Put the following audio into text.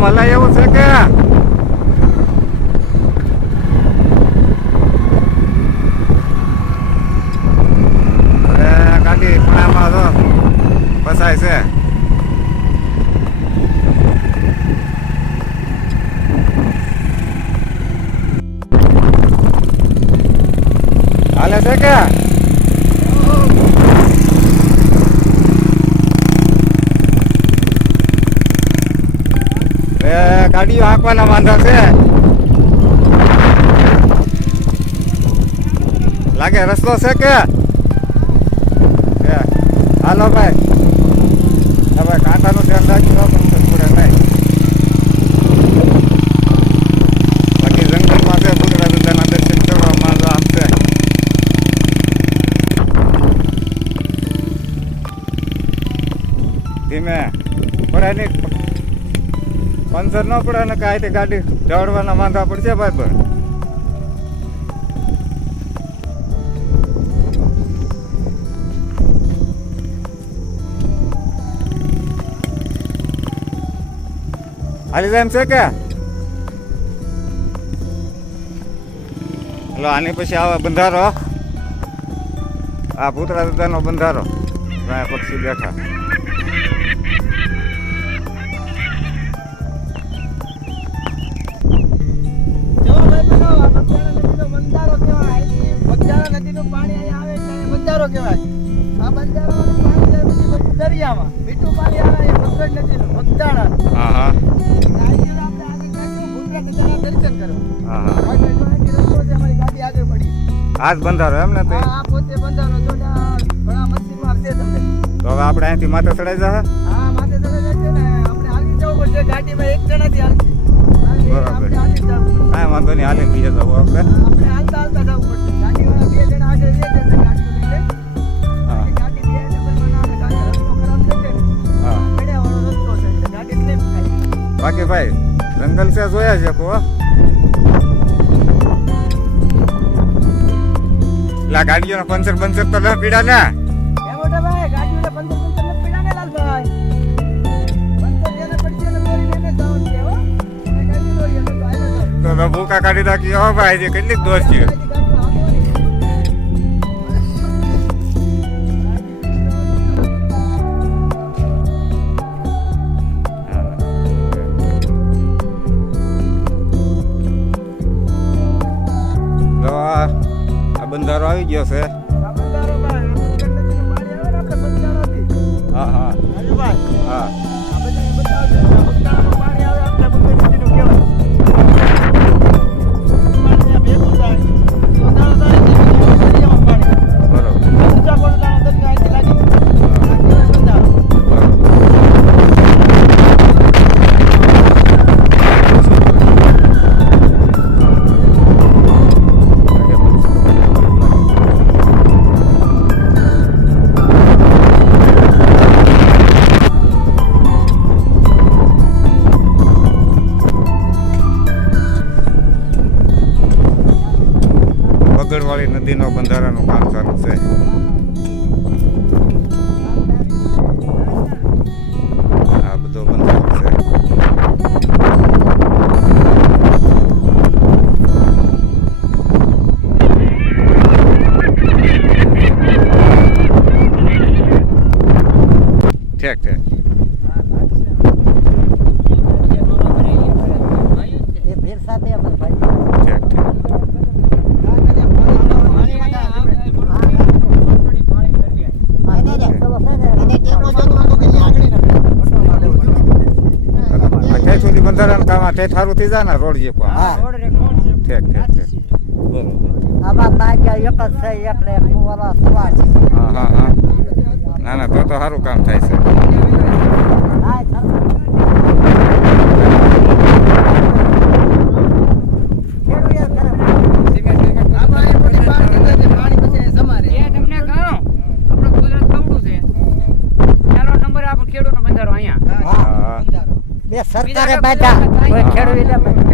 હલાય એવું છે કે? ગાડી ખૂણામાં તો ફસાય છે. હાલે છે કે એ હાંકવાના વાંધા છે. લાગે રસ્તો છે કે? હાલો ભાઈ. હવે કાંટાનું ધ્યાન રાખજો પૂરે નહીં. જંગલમાં છે પુતળા બધાના દર્શન કરવા આમ છે. ધીમે. નહીં. પંચર ન પડે અને કાંઈ ગાડી દોડવાના માંદા પડશે ભાઈ પણ. હાલી જાય એમ છે કે? હલો, આની પછી આવે બંધારો. આ પુતળા દાદાનો બંધારો. પક્ષી બેઠા. બગદાણા બંધારો કહેવાય. બગદાણા નદીનું પાણી અહીંયા આવે એટલે એને કહેવાય. આ બંધારાનું પાણી જાય પછી બધું દરિયામાં. મીઠું પાણી આવે એ ભગડ નદીનું, બગદાણાનું. હા હા આ રીતે આપણે આગળ ચાલીશું, ભૂતરા નદીના દર્શન કરવા. હા હા આગળ જો અહીંથી રસ્તો છે, અમારી ગાડી આગળ પડી. આ બંધારો એમ ને આ પોતે બંધારો જો ઘણા તમને. તો હવે આપણે અહીંથી માથે ચડાઈ જશે હા, માથે ને, આપણે હાલી જવું પડશે. ગાડીમાં એક જણાથી હાલશે. હાલી- બરાબર. વાંધો નહીં હાલે બીજે જવું આપણે એટલે એટલે બાકી ભાઈ જંગલ છે જોયા છે કો લા ગાડીઓનો પંચર પંચર તો ન પીડા ને આવ્યો જાવ. તો મેં ભૂકા કાઢી નાખી. હો ભાઈ જે કેટલીક દોર છે. બંધારો આવી ગયો છે. હા હા. ભાઈ, બગડવાળી નદીનો બંધારાનું કામ ચાલુ છે. આ બધો બંધારો છે. ઠીક ઠીક. સાથે અમારે ભાઈ. ઠીક ઠીક ઠેઠ સુધી આ ઠેઠ સારું થઈ જાય ને રોડ જે પણ. હા. ઠીક ઠીક ઠીક બરોબર આમાં નાગ્યા એક જ છે એટલે એક મુવાલા સવાર છે. હા હા હા. ના ના તો તો સારું કામ થાય છે. હા, ચાલો. એ તમને કહું આપણો કુદરત કવડું છે ચાલો બે સરકારે બાંધ્યા. કોઈ ખેડૂત